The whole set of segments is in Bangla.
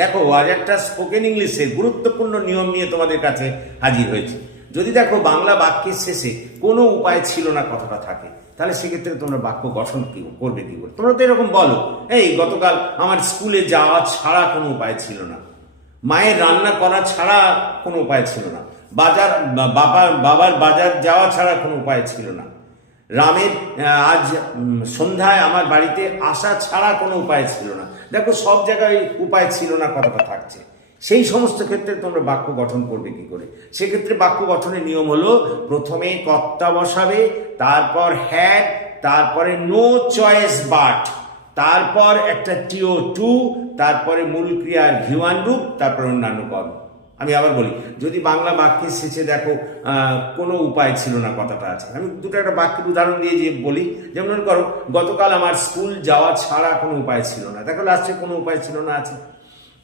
দেখো আজ একটা স্পোকেন ইংলিশের গুরুত্বপূর্ণ নিয়ম নিয়ে তোমাদের কাছে হাজির হয়েছে। যদি দেখো বাংলা বাক্যের শেষে কোনো উপায় ছিল না কথাটা থাকে, তাহলে সেক্ষেত্রে তোমরা বাক্য গঠন কি করবে কি করে? তোমরা তো এরকম বলো, এই গতকাল আমার স্কুলে যাওয়া ছাড়া কোনো উপায় ছিল না, মায়ের রান্না করা ছাড়া কোনো উপায় ছিল না, বাবার বাজার যাওয়া ছাড়া কোনো উপায় ছিল না, রামের আজ সন্ধ্যায় আমার বাড়িতে আসা ছাড়া কোনো উপায় ছিল না। দেখো সব জায়গায় উপায় ছিল না কথাটা থাকছে। সেই সমস্ত ক্ষেত্রে তোমরা বাক্য গঠন করবে কি করে? সেক্ষেত্রে বাক্য গঠনের নিয়ম হলো, প্রথমে কর্তা বসাবে, তারপর হ্যাড, তারপরে নো চয়েস বাট, তারপর একটা টিও টু, তারপরে মূল ক্রিয়ার ভিওয়ান রূপ, তারপর অন্যান্য কর্ম। আমি আবার বলি, যদি বাংলা বাক্যের শেষে দেখো কোনো উপায় ছিল না কথাটা আছে, আমি দুটো একটা বাক্যের উদাহরণ দিয়ে যে বলি, যেমন মনে করো গতকাল আমার স্কুল যাওয়া ছাড়া কোনো উপায় ছিল না, দেখো লাস্টে কোনো উপায় ছিল না আছে।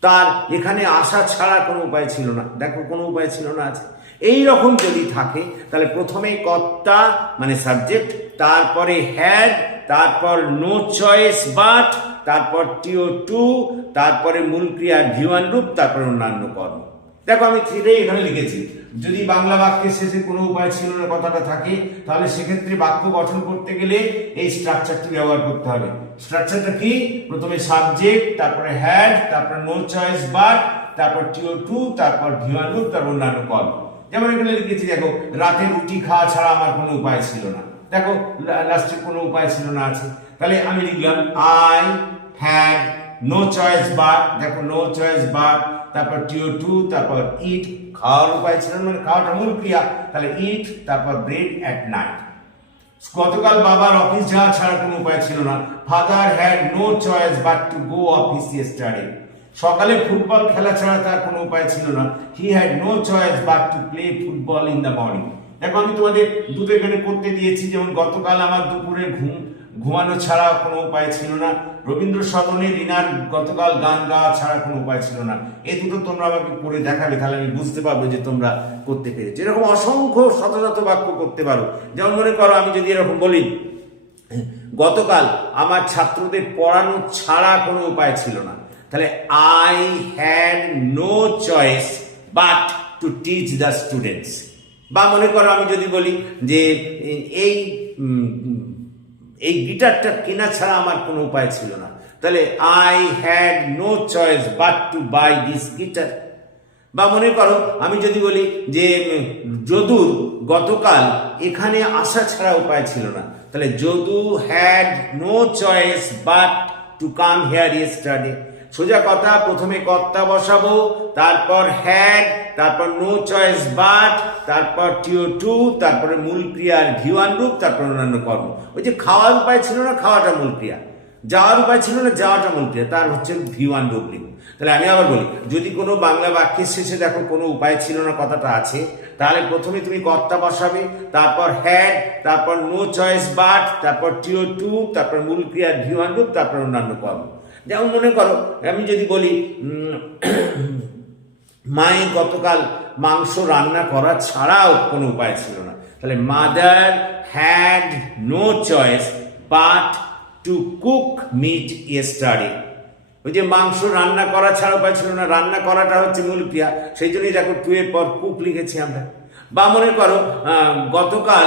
তার এখানে আসা ছাড়া কোনো উপায় ছিল না, দেখো কোনো উপায় ছিল না আছে। এই রকম যদি থাকে তাহলে প্রথমে কর্তা মানে সাবজেক্ট, তারপরে হ্যাড, তারপর নো চয়েস বাট, তারপর টিও টু, তারপরে মূল ক্রিয়ার ভিওয়ান রূপ, তারপর অন্যান্য কর্ম। দেখো আমি সেটাই এখানে লিখেছি, যদি বাংলা বাক্যের শেষে কোনো উপায় ছিল না কথাটা থাকে, তাহলে সেক্ষেত্রে বাক্য গঠন করতে গেলে এই স্ট্রাকচারটি ব্যবহার করতে হবে। স্ট্রাকচারটা কি? প্রথমে সাবজেক্ট, তারপরে হ্যাড, তারপর নো চয়েস বাট, তারপর টিও টু, তারপর ভিওয়ান রূপ, তারপর অন্যান্য কর্ম। যেমন এখানে লিখেছি, দেখো রাতে রুটি খাওয়া ছাড়া আমার কোনো উপায় ছিল না, দেখো লাস্টে কোনো উপায় ছিল না আছে। তাহলে আমি লিখলাম I had no choice but, দেখো নো চয়েস বাট, তারপর টিও টু, তারপর ইট, খাওয়ার উপায় ছিল মানে খাওয়াটা মূল ক্রিয়া, তাহলে ইট, তারপর ব্রেড অ্যাট নাইট। গতকাল বাবার অফিস যাওয়া ছাড়া কোনো উপায় ছিল না, father had no choice but to go office yesterday. সকালে ফুটবল খেলা ছাড়া তার কোনো উপায় ছিল না, he had no choice but to play football in the morning. দেখো আমি তোমাদের দুটো এখানে করতে দিয়েছি, যেমন গতকাল আমার দুপুরে ঘুমানো ছাড়া কোনো উপায় ছিল না, রবীন্দ্র সদনে রিনার গতকাল গান গাওয়া ছাড়া কোনো উপায় ছিল না। এই দুটো তোমরা আমাকে করে দেখাবে, তাহলে আমি বুঝতে পারবো যে তোমরা করতে পেরেছো। এরকম অসংখ্য শত শত বাক্য করতে পারো। যেমন মনে করো আমি যদি এরকম বলি, গতকাল আমার ছাত্রদের পড়ানো ছাড়া কোনো উপায় ছিল না, তাহলে I had no choice but to teach the students. বা মনে করো আমি যদি বলি যে এই গিটারটা কেনা ছাড়া আমার কোনো উপায় ছিল না, তাহলে I had no choice but to buy this guitar. বা মনে করো আমি যদি বলি যে যদুর গতকাল এখানে আসা ছাড়া উপায় ছিল না, তাহলে Jadu had no choice but to come here yesterday. সোজা কথা, প্রথমে কর্তা বসাবো, তারপর হ্যাড, তারপর নো চয়েস বাট, তারপর টিও টু, তারপরে মূল ক্রিয়ার ভিওয়ান রূপ, তারপর অন্যান্য কর্ম। ওই যে খাওয়ার উপায় ছিল না, খাওয়াটা মূল ক্রিয়া, যাওয়ার উপায় ছিল না, যাওয়াটা মূল ক্রিয়া, তার হচ্ছে ভিওয়ান রূপ লিখব। তাহলে আমি আবার বলি, যদি কোনো বাংলা বাক্যের শেষে দেখো কোনো উপায় ছিল না কথাটা আছে, তাহলে প্রথমে তুমি কর্তা বসাবে, তারপর হ্যাড, তারপর নো চয়েস বাট, তারপর টিও টু, তারপর মূল ক্রিয়ার ভিওয়ান রূপ, তারপর অন্যান্য কর্ম। যেমন মনে করো আমি যদি বলি মায়ের গতকাল মাংস রান্না করা ছাড়াও কোনো উপায় ছিল না, তাহলে mother had no choice but to cook meat yesterday. ওই যে মাংস রান্না করা ছাড়া উপায় ছিল না, রান্না করাটা হচ্ছে মূল ক্রিয়া, সেই জন্যই দেখো টু এর পর কুক লিখেছি আমরা। বা মনে করো গতকাল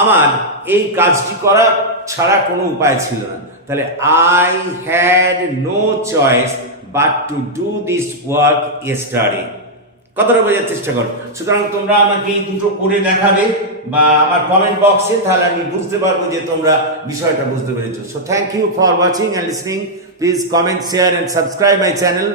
আমার এই কাজটি করা ছাড়া কোনো উপায় ছিল না, তাহলে I had no choice but to do this work yesterday. কথাটা বোঝার চেষ্টা করো। সুতরাং তোমরা আমাকে এই দুটো করে দেখাবে বা আমার কমেন্ট বক্সে, তাহলে আমি বুঝতে পারবো যে তোমরা বিষয়টা বুঝতে পেরেছো। So thank you for watching and listening. Please comment, share and subscribe my channel.